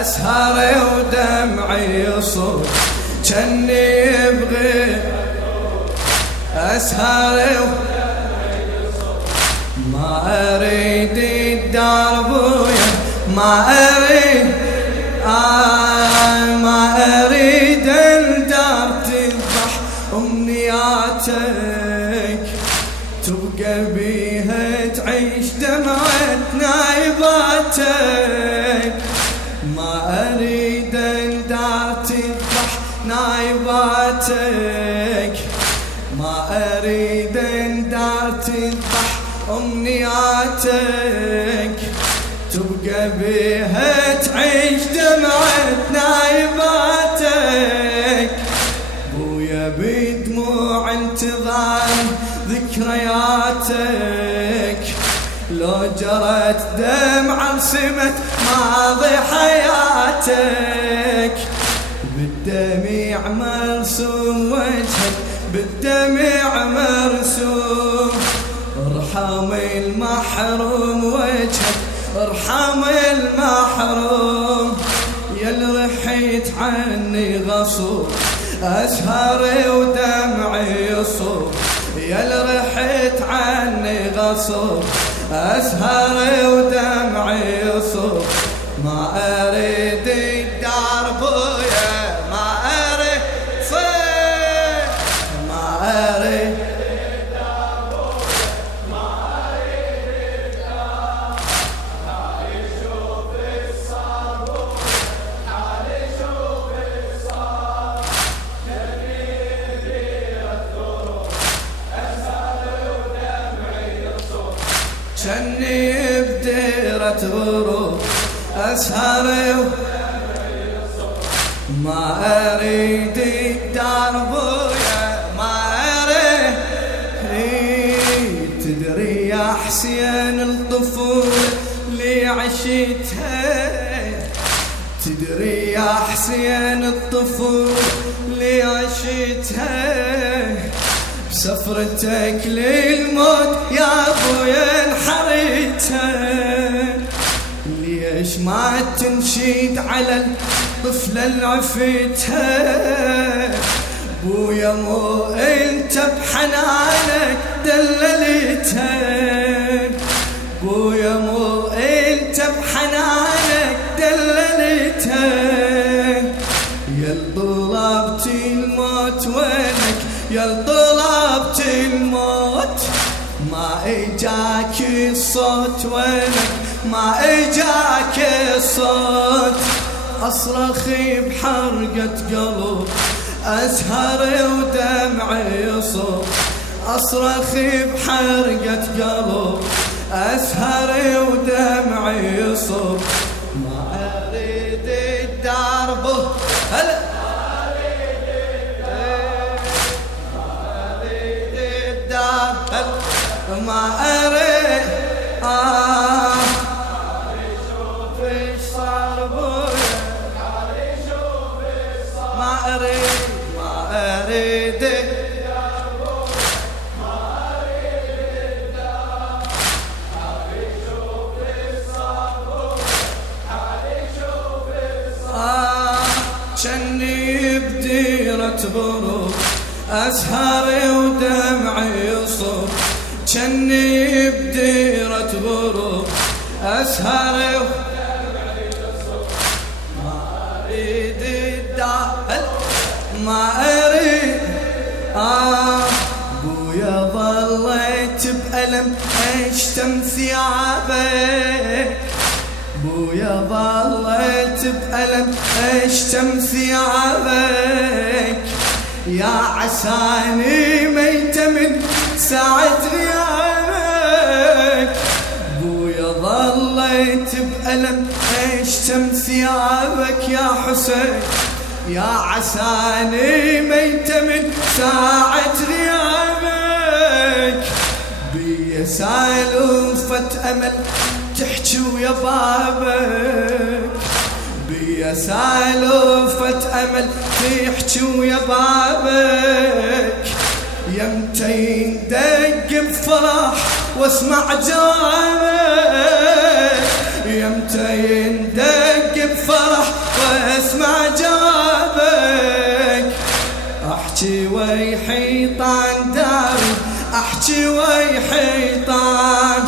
أسهر ودمعي يصب جني يبغي أسهر ما أريد الدار بويا ما أريد ما أريد الدار تذبح أمنياتك تبقى بيها تعيش دمعة نايباتك ما أريد الدار تذبح نايباتك ما أريد الدار تذبح أمنياتك تبقى بيها تعيش دمعة نايباتك بويا بدموع انتظار ذكرياتك لو جرت دمعة رسمت ماضي حياتك بالدمع مرسوم وجهك بالدمع مرسوم ارحم المحروم وجهك ارحم المحروم يل رحيت عني غصوب أسهر ودمعي يصوب يل رحيت عني غصوب أسهر ودمعي يصوب ما أريد الدار بويا ما أريد صيح ما أريد جني بديرة غروب أسهر ما أريد الدار بويا ما أريد تدري يا حسين الطفولة اللي عشتها تدري يا حسين الطفولة اللي عشتها بسفرتك للموت يا ابويا انحريتها ليش ما تنشيد على الطفلة اللي عفتها بويا مو انت بحنانك دللتها بويا مو انت بحنانك دللتها يا طلبت الموت وينك يا طلبت الموت ما اجاك الصوت وينك ما اجاك الصوت اصرخ بحرقة قلب اسهر ودمعي يصب اصرخ بحرقة قلب اسهر ودمعي يصب ما اريد الدرب هلا ما أريد شوف إيش صار بويا ما أريد جني بديرة غروب أسهر ودمعي يصب جني بديرة غروب أسهر ودمعي يصب ما أريد الدار ما أريد بويا ظليت بألم أشتم ثيابك بويا ظليت بألم أشتم ثيابك يا عساني ميت من ساعة غيابك بويا ظليت بألم اشتم ثيابك يا حسين يا عساني ميت من ساعة غيابك بيا سالفة أمل تحكي ويا بابك بيا سالفة أمل تحكي ويا بابك يمتى يندق بفرح واسمع جوابك يمتى يندق بفرح شوي حيطان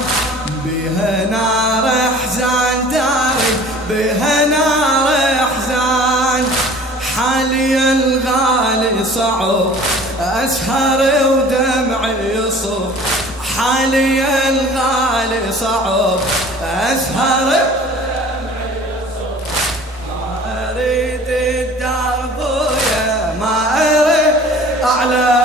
بها نار احزان داري بها نار احزان حالي الغالي صعب اسهر ودمعي يصب حالي الغالي صعب اسهر ودمعي يصب ما اريد الدار بويا ما اريد اعلى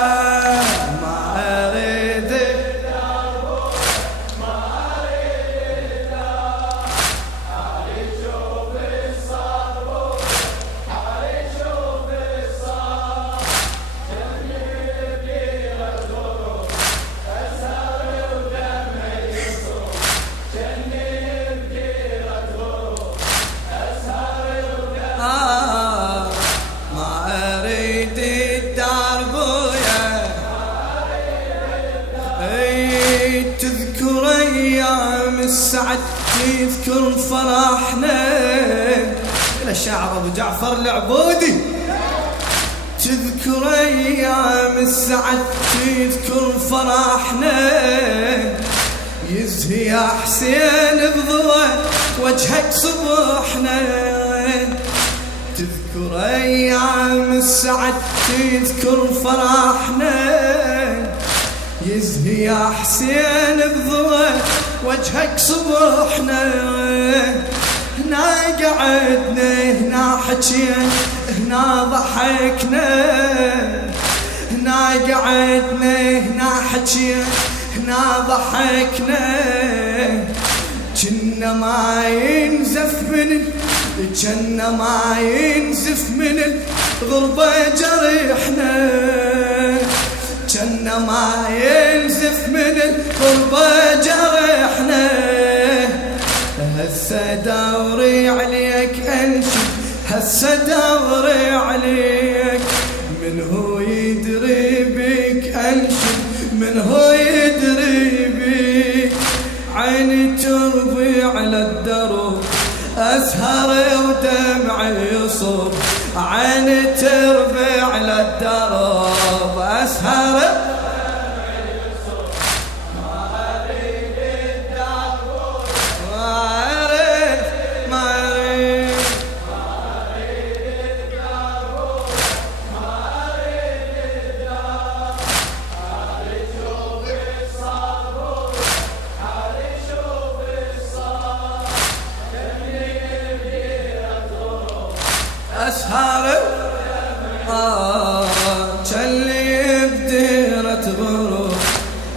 تذكر ايام السعد تذكر فرحنا الى الشاعر ابو جعفر العبودي تذكر ايام السعد تذكر فرحنا يزهي يا حسين بضوء وجهك صبحنا تذكر ايام السعد تذكر فرحنا يزهي يا حسين بضوء وجهك صبحنا هنا قعدنا هنا حكينا هنا ضحكنا هنا قعدنا هنا حكينا هنا ضحكنا كنا ما ينزف كنا ما ينزف من الغربة جريحنا كنا ما ينزف من الغربة جرحنا هسه دوري عليك انشد هسه دوري عليك من هو يدري بك انشد من هو يدري بك عيني تربي على الدرب اسهر ودمعي يصب عيني تربي على الدرب اسهر ودمعي يصب ما اريد الدرب ما اريد ما اريد ما اريد الدرب ما اريد الدرب حالي شوف الصبر حالي شوف الصبر أسهر جلي بديرة غروب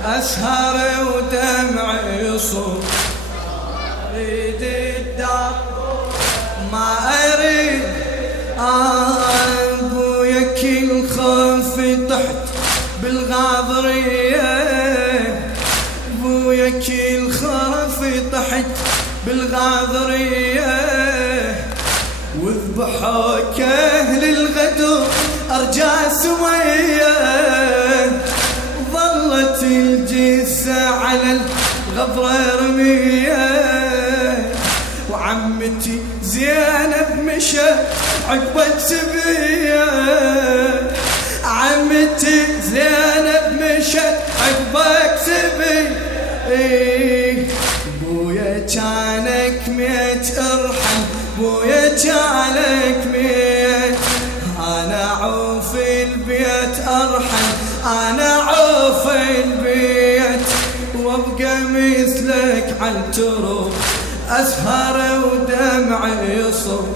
أسهر ودمعي يصب أريد الدار ما أريد أبويا كل خوفي طحت بالغاضرية أبويا كل خوفي طحت بالغاضرية وذبحوك اهل الغدر ارجع سويه ظلت الجثه على الغبره رميه وعمتي زينب مشت عقبك سبيه عمتي زينب مشت عقبك سبيه بويا كانك ميت ارحم بويا جعلك ميت انا عوف البيت ارحم انا عوف البيت وابقى مثلك عالترب اسهر ودمعي يصب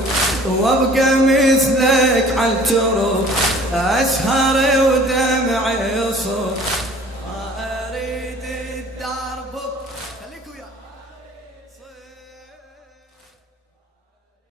وابقى مثلك عالترب اسهر ودمعي يصب